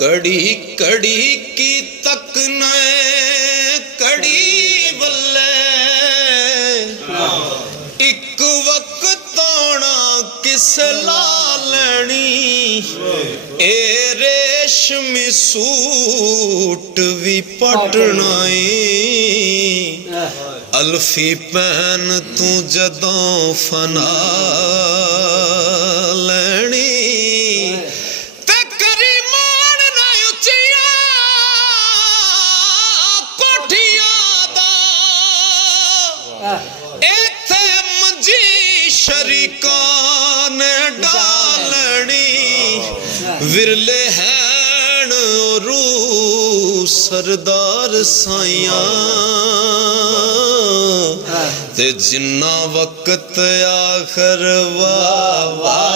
कड़ी कड़ी की तक नए कड़ी वल्ले एक वक्त आना किस ला लैनी ए रेशमी सूट भी पटना अल्फी पैन तू जदों फना लैनी शरीकां ने डालनी विरले हैन रू सरदार साइयां ते जिन्ना वक्त आखर वालनी।